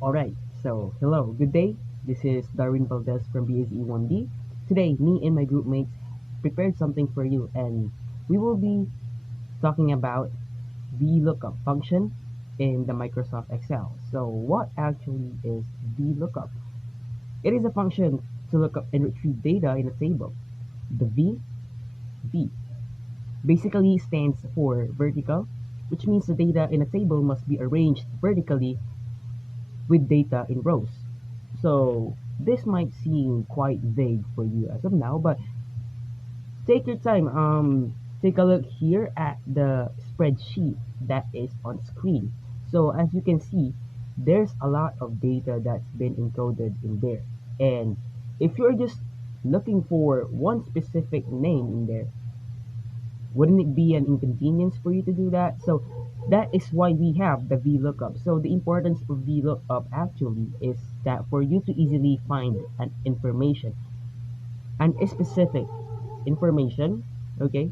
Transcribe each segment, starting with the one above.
Alright, so hello, good day. This is Darwin Valdez from BSE1D. Today, me and my group mates prepared something for you, and we will be talking about VLOOKUP function in the Microsoft Excel. So what actually is VLOOKUP? It is a function to look up and retrieve data in a table. The V basically stands for vertical, which means the data in a table must be arranged vertically with data in rows. So this might seem quite vague for you as of now, but take your time. Take a look here at the spreadsheet that is on screen. So as you can see, there's a lot of data that's been encoded in there. And if you're just looking for one specific name in there, wouldn't it be an inconvenience for you to do that? So that is why we have the VLOOKUP. So the importance of VLOOKUP actually is that for you to easily find an information, an specific information, okay,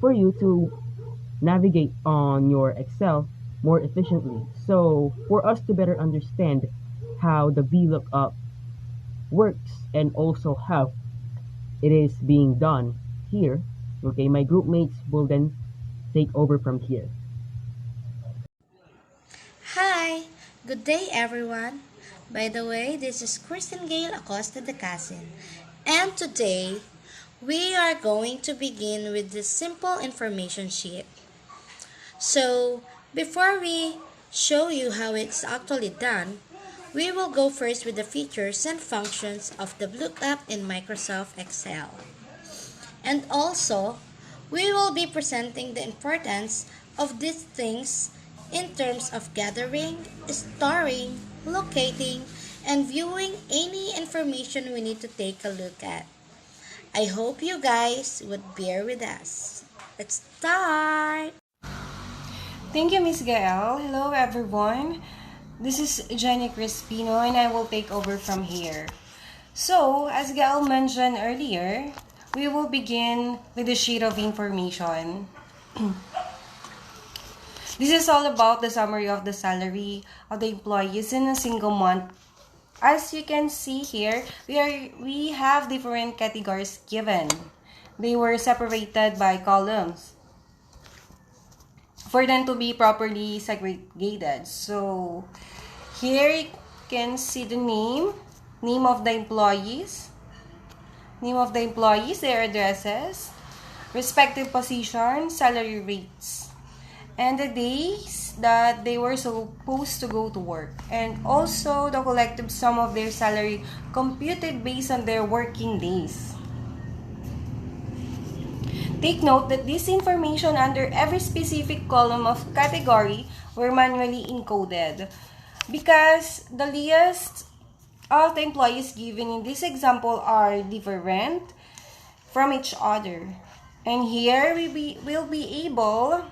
for you to navigate on your Excel more efficiently. So for us to better understand how the VLOOKUP works and also how it is being done here, okay, my group mates will then take over from here. Hi, good day everyone. By the way, this is Kristen Gale Acosta de Casin, and today we are going to begin with this simple information sheet. So, before we show you how it's actually done, we will go first with the features and functions of the lookup in Microsoft Excel. And also, we will be presenting the importance of these things in terms of gathering, storing, locating, and viewing any information we need to take a look at. I hope you guys would bear with us. Let's start! Thank you, Miss Gael. Hello, everyone. This is Jenny Crispino, and I will take over from here. So, as Gael mentioned earlier, we will begin with the sheet of information. This is all about the summary of the salary of the employees in a single month. As you can see here, we have different categories given. They were separated by columns for them to be properly segregated. So here you can see the name of the employees, their addresses, respective position, salary rates, and the days that they were supposed to go to work, and also the collective sum of their salary computed based on their working days. Take note that this information under every specific column of category were manually encoded because the list of the employees given in this example are different from each other. And here we'll be able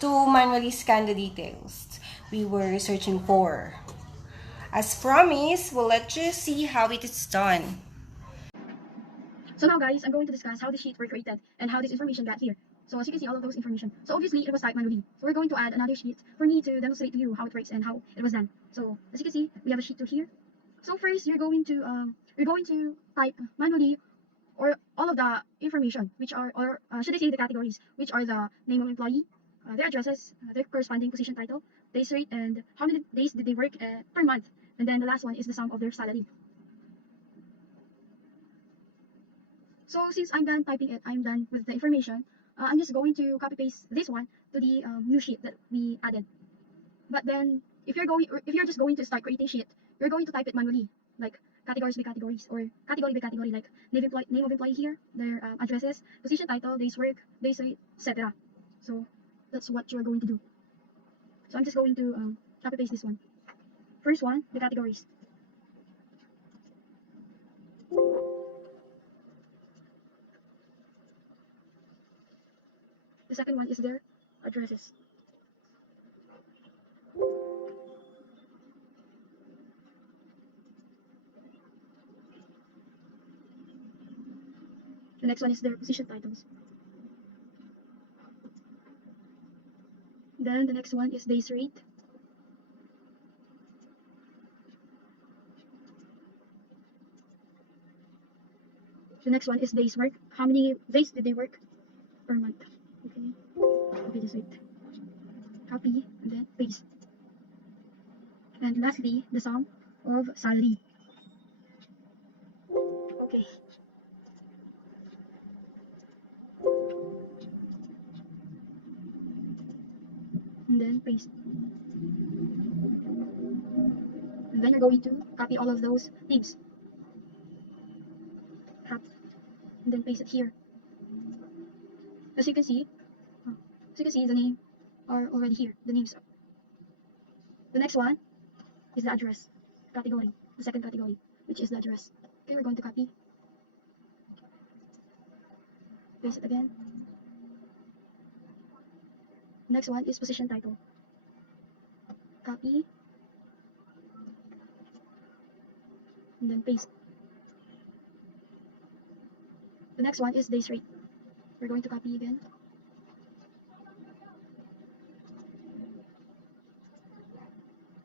to manually scan the details we were searching for. As promised, we'll let you see how it is done. So now guys, I'm going to discuss how the sheets were created and how this information got here. So as you can see all of those information. So obviously it was typed manually. So we're going to add another sheet for me to demonstrate to you how it works and how it was done. So as you can see, we have a sheet 2 here. So first you're going to type manually or all of the information which are should I say the categories which are the name of employee, their addresses, their corresponding position title, days rate, and how many days did they work per month. And then the last one is the sum of their salary. So since I'm done typing it, I'm done with the information. I'm just going to copy paste this one to the new sheet that we added. But then if you're just going to start creating sheet, you're going to type it manually, like categories by categories or category by category, like name of employee here, their addresses, position title, days work, days rate, etc. So that's what you're going to do. So I'm just going to copy paste this one. First one, the categories. The second one is their addresses. The next one is their position titles. Then the next one is days rate. The next one is days work. How many days did they work per month? Okay. Okay, just wait. Copy and then paste. And lastly, the sum of salary. Okay. And then paste. And then you're going to copy all of those names. Copy. And then paste it here. As you can see, the name are already here. The names. The next one is the address category. The second category, which is the address. Okay, we're going to copy. Paste it again. Next one is position title. Copy and then paste. The next one is days rate. We're going to copy again.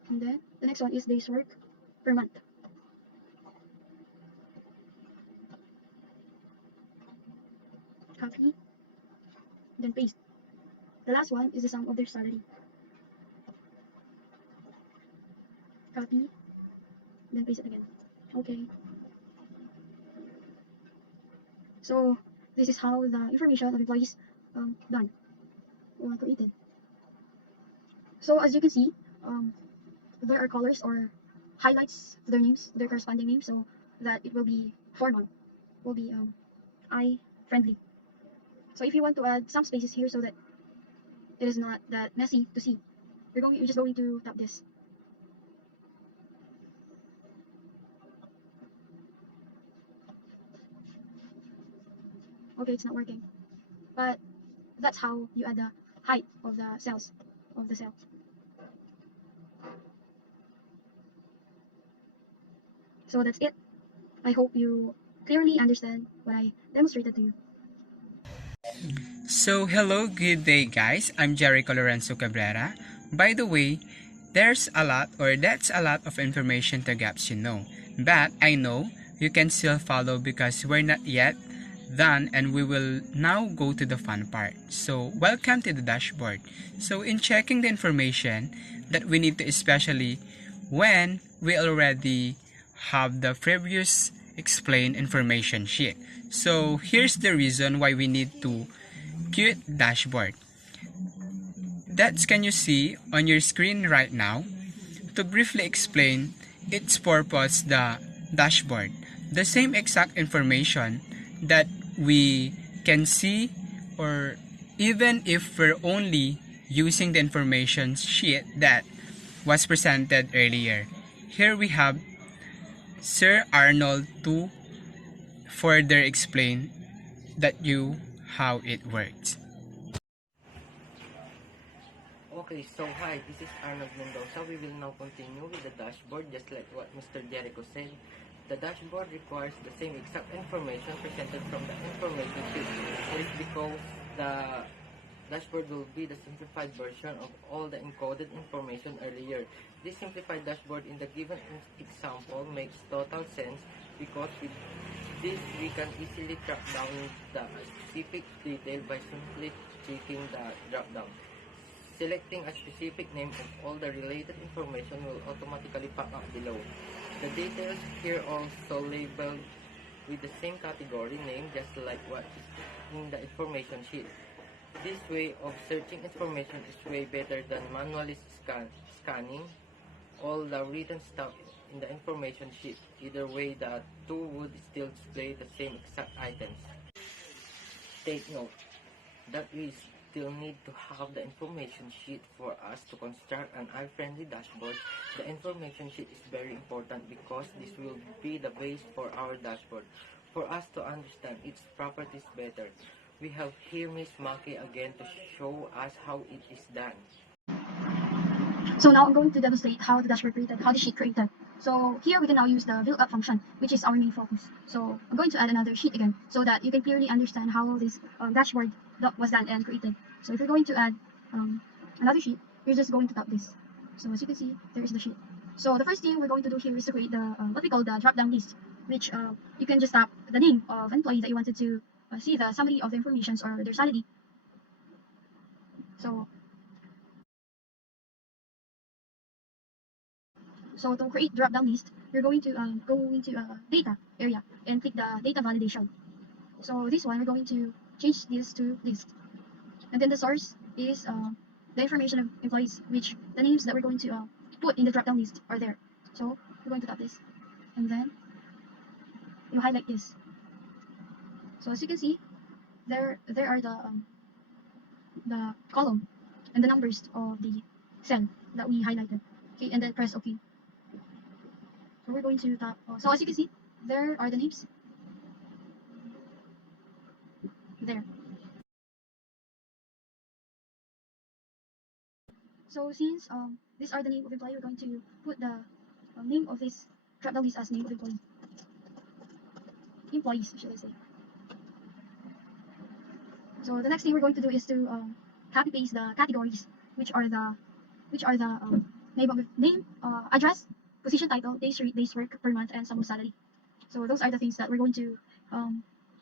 And then the next one is days work per month. Copy, then paste. The last one is the sum of their salary. Copy, then paste it again. Okay. So this is how the information of employees done or created. So as you can see, there are colors or highlights to their names, their corresponding names, so that it will be formal, will be eye friendly. So if you want to add some spaces here so that it is not that messy to see, you're just going to tap this. Okay, it's not working, but that's how you add the height of the cells of the cell. So that's it. I hope you clearly understand what I demonstrated to you. So, hello, good day, guys. I'm Jericho Lorenzo Cabrera. By the way, that's a lot of information to gaps, But I know you can still follow because we're not yet done and we will now go to the fun part. So, welcome to the dashboard. So, in checking the information that we need to, especially when we already have the previous explained information sheet. So, here's the reason why we need to cute dashboard. That can you see on your screen right now. To briefly explain its purpose, the dashboard, the same exact information that we can see, or even if we're only using the information sheet that was presented earlier. Here we have Sir Arnold to further explain that how it works. Okay, so hi, this is Arnold Mendoza. We will now continue with the dashboard, just like what Mr. Jericho said. The dashboard requires the same exact information presented from the information sheet. It is because the dashboard will be the simplified version of all the encoded information earlier. This simplified dashboard in the given example makes total sense because with this we can easily track down the specific detail by simply clicking the drop down. Selecting a specific name of all the related information will automatically pop up below. The details here are also labeled with the same category name just like what is in the information sheet. This way of searching information is way better than manually scanning all the written stuff in the information sheet. Either way, the two would still display the same exact items. Take note that we still need to have the information sheet for us to construct an eye-friendly dashboard. The information sheet is very important because this will be the base for our dashboard. For us to understand its properties better, we have here Miss Maki again to show us how it is done. So now I'm going to demonstrate how the dashboard created, how the sheet created. So here we can now use the VLOOKUP function, which is our main focus. So I'm going to add another sheet again so that you can clearly understand how this dashboard was done and created. So if you're going to add another sheet, you're just going to tap this. So as you can see, there is the sheet. So the first thing we're going to do here is to create the what we call the drop-down list. which you can just tap the name of employee that you wanted to see the summary of the informations or their salary. So, so to create drop-down list, you're going to go into data area and click the data validation. So this one, we're going to change this to list. And then the source is the information of employees, which the names that we're going to put in the drop-down list are there. So we're going to tap this, and then you highlight this. So as you can see, there are the column and the numbers of the cell that we highlighted. Okay, and then press OK. So we're going to tap. So as you can see, there are the names there. So since these are the name of employee, we're going to put the name of this drop-down list as name of employee. Employees, should I say? So the next thing we're going to do is to copy paste the categories, which are the name, address, position title, days rate, days work per month, and sum of salary. So those are the things that we're going to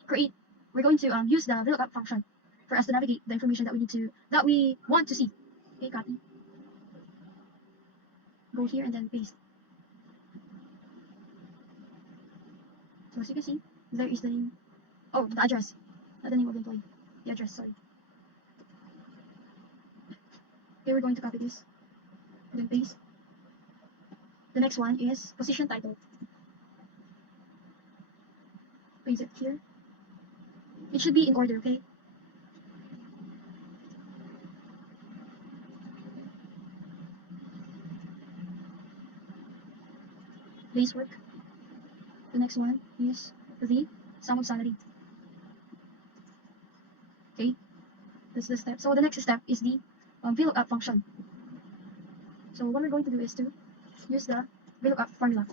create. We're going to use the VLOOKUP function for us to navigate the information that we want to see. Okay, copy. Go here and then paste. So as you can see, there is the name. Oh, the address, not the name of the employee. The address, sorry. Okay, we're going to copy this, then paste. The next one is position title. Paste it here. It should be in order, okay? Day's work. The next one is the sum of salary. Okay, that's the step. So the next step is the VLOOKUP function. So what we're going to do is to use the VLOOKUP formula.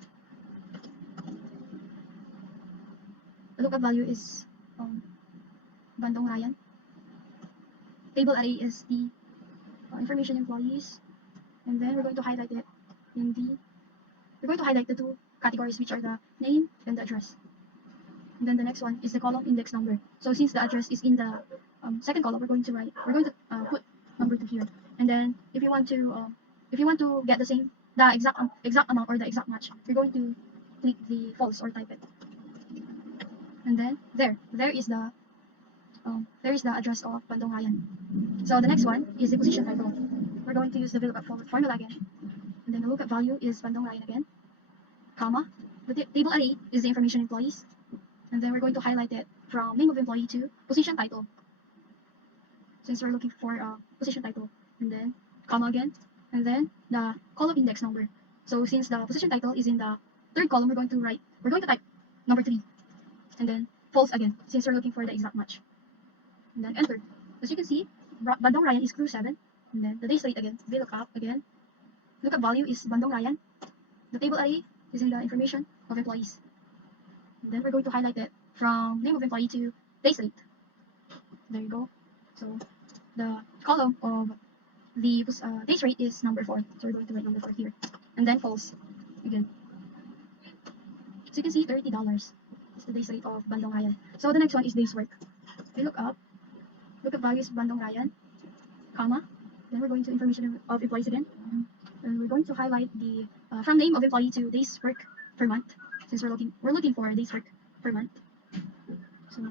The lookup value is Bandong Ryan. Table array is the information employees, and then we're going to highlight it in the. We're going to highlight the two categories, which are the name and the address. And then the next one is the column index number. So since the address is in the second column, we're going to put number 2 here. And then if you want to get the exact amount or the exact match, you're going to click the false or type it. And then there is the address of Bandong Ryan. So the next one is the position title. We're going to use the VLOOKUP formula again. And then the lookup value is Bandong Ryan again, comma. The table array is the information employees. And then we're going to highlight it from name of employee to position title, since we're looking for a position title. And then comma again, and then the column index number. So since the position title is in the third column, we're going to type number 3, and then false again, since we're looking for the exact match. And then enter. As you can see, Bandong Ryan is crew 7, and then the days rate again, VLOOKUP again. Lookup value is Bandong Ryan. The table array is in the information of employees. And then we're going to highlight it from name of employee to days rate. There you go. So the column of the days rate is number 4. So we're going to write number 4 here. And then false again. So you can see $30 is the days rate of Bandong Ryan. So the next one is days work. We look up value is Bandong Ryan, comma. Then we're going to information of employees again. And we're going to highlight the from name of employee to days work per month, since we're looking for days work per month. So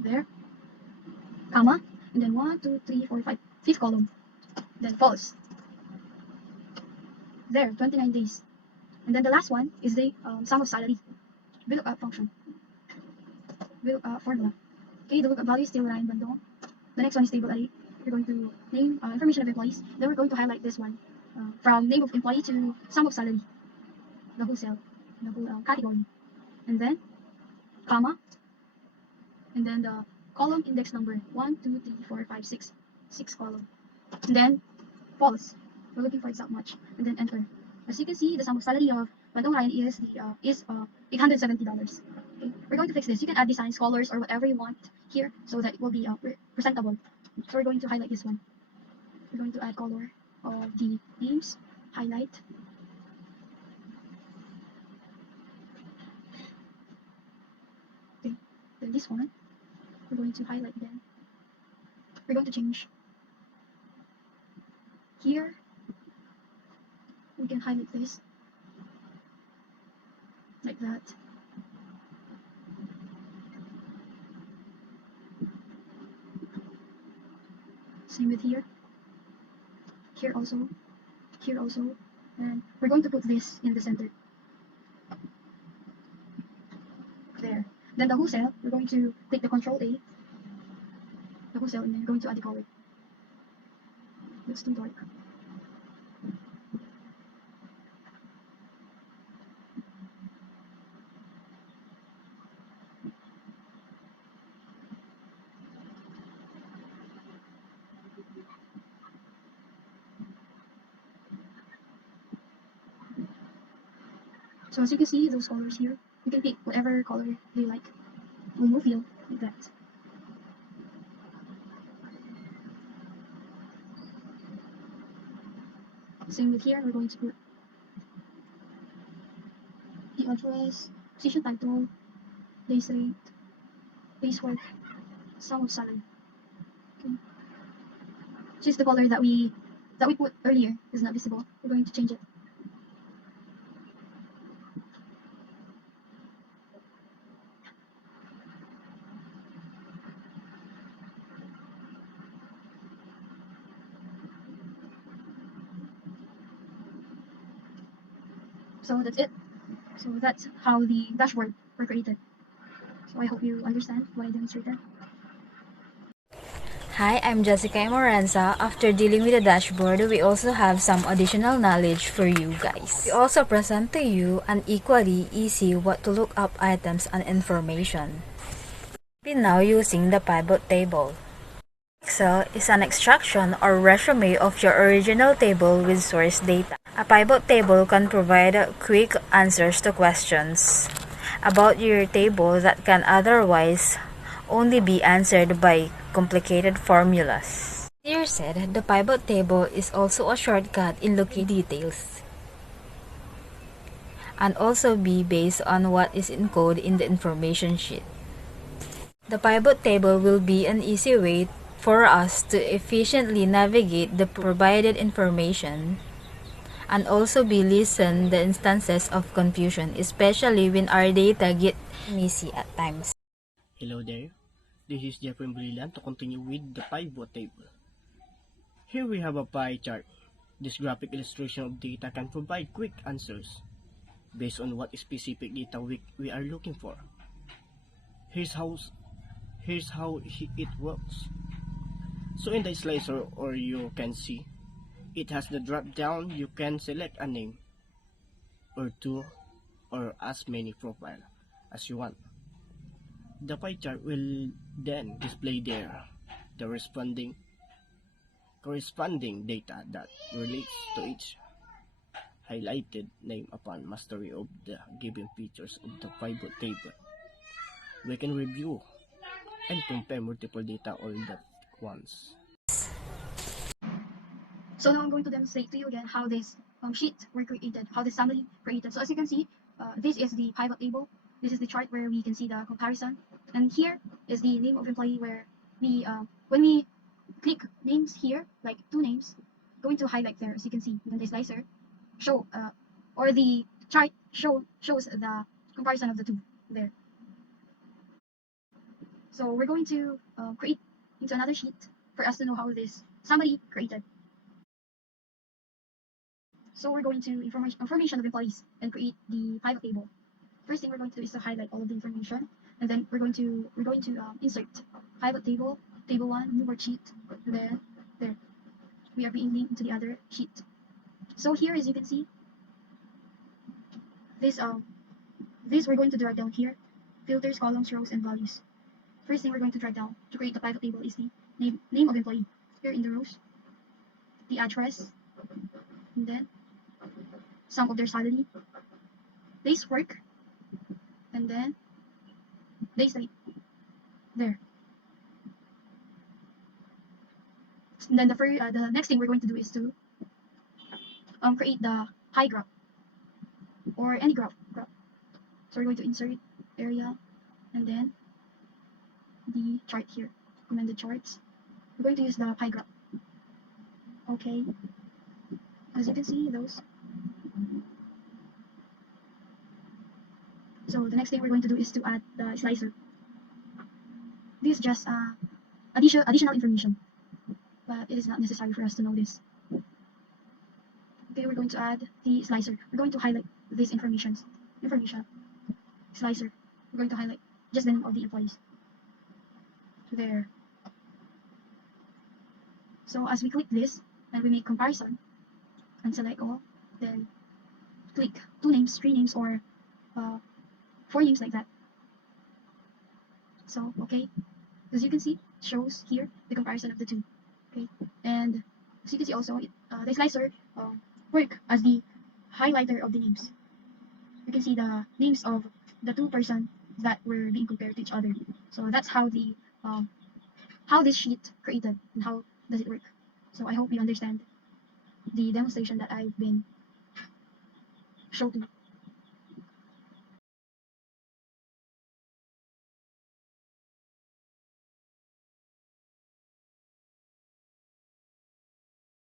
there, comma, and then 1, 2, 3, 4, 5, fifth column, then false. There, 29 days. And then the last one is the sum of salary. VLOOKUP function. VLOOKUP formula. Okay, the lookup value is still Ryan Bandong. The next one is table array. We're going to name information of employees. Then we're going to highlight this one from name of employee to sum of salary. The whole cell, the whole category. And then comma. And then the column index number 1, 2, 3, 4, 5, 6. 6 column. And then false. We're looking for exact match. And then enter. As you can see, the sum of salary of Bandong Ryan is $870. Okay, we're going to fix this. You can add designs, colors, or whatever you want here, so that it will be presentable. So we're going to highlight this one. We're going to add color of the names, highlight, Then this one, we're going to highlight again. We're going to change here. We can highlight this like that. Same with here. Here also. Here also. And we're going to put this in the center. There. Then the whole cell, we're going to click the Control A, the whole cell, and then we're going to add the color. Looks too dark. So as you can see, those colors here, you can pick whatever color you like on your field, like that. Same with here, we're going to put the address, position title, days rate, days work, sum of salary. Okay. Since the color that we put earlier is not visible, we're going to change it. So that's it. So that's how the dashboard were created. So I hope you understand what I demonstrated. Hi, I'm Jessica Morenza. After dealing with the dashboard, we also have some additional knowledge for you guys. We also present to you an equally easy what to look up items and information. We're now using the pivot table. Excel is an extraction or resume of your original table with source data. A pivot table can provide quick answers to questions about your table that can otherwise only be answered by complicated formulas. Here said, the pivot table is also a shortcut in looking details and also be based on what is encoded in the information sheet. The pivot table will be an easy way for us to efficiently navigate the provided information and also be listen the instances of confusion, especially when our data get messy at times. Hello there, this is Jeffrey Brilliant to continue with the pivot table. Here we have a pie chart. This graphic illustration of data can provide quick answers based on what specific data we are looking for. Here's how it works. So in the slicer, or you can see, it has the drop down. You can select a name or two or as many profile as you want. The pie chart will then display there the corresponding data that relates to each highlighted name. Upon mastery of the given features of the pivot table, we can review and compare multiple data all at once. So now I'm going to demonstrate to you again how this sheet were created, how this summary created. So as you can see, this is the pivot table. This is the chart where we can see the comparison. And here is the name of employee where we, when we click names here, like two names, going to highlight there, as you can see. And then the slicer show, or the chart shows the comparison of the two there. So we're going to create into another sheet for us to know how this summary created. So we're going to information of employees and create the pivot table. First thing we're going to do is to highlight all of the information, and then we're going to insert pivot table, table 1, new worksheet, and then there we are being linked into the other sheet. So here, as you can see, this we're going to drag down here, filters, columns, rows, and values. First thing we're going to drag down to create the pivot table is the name of employee. Here in the rows, the address, and then sum of their salary, days work, and then days rate. There. And then the next thing we're going to do is to create the pie graph or any graph. So we're going to insert area, and then the chart here, recommended charts. We're going to use the pie graph. Okay, as you can see those. So the next thing we're going to do is to add the slicer. This is just additional information, but it is not necessary for us to know this. Okay, we're going to add the slicer. We're going to highlight this information, slicer. We're going to highlight just the name of the employees. There. So as we click this and we make comparison and select all, then click 2 names, 3 names, or 4 names like that. So okay, as you can see, it shows here the comparison of the two. Okay, and as you can see also, the slicer work as the highlighter of the names. You can see the names of the 2 persons that were being compared to each other. So that's how this sheet created and how does it work. So I hope you understand the demonstration that I've been showing to you.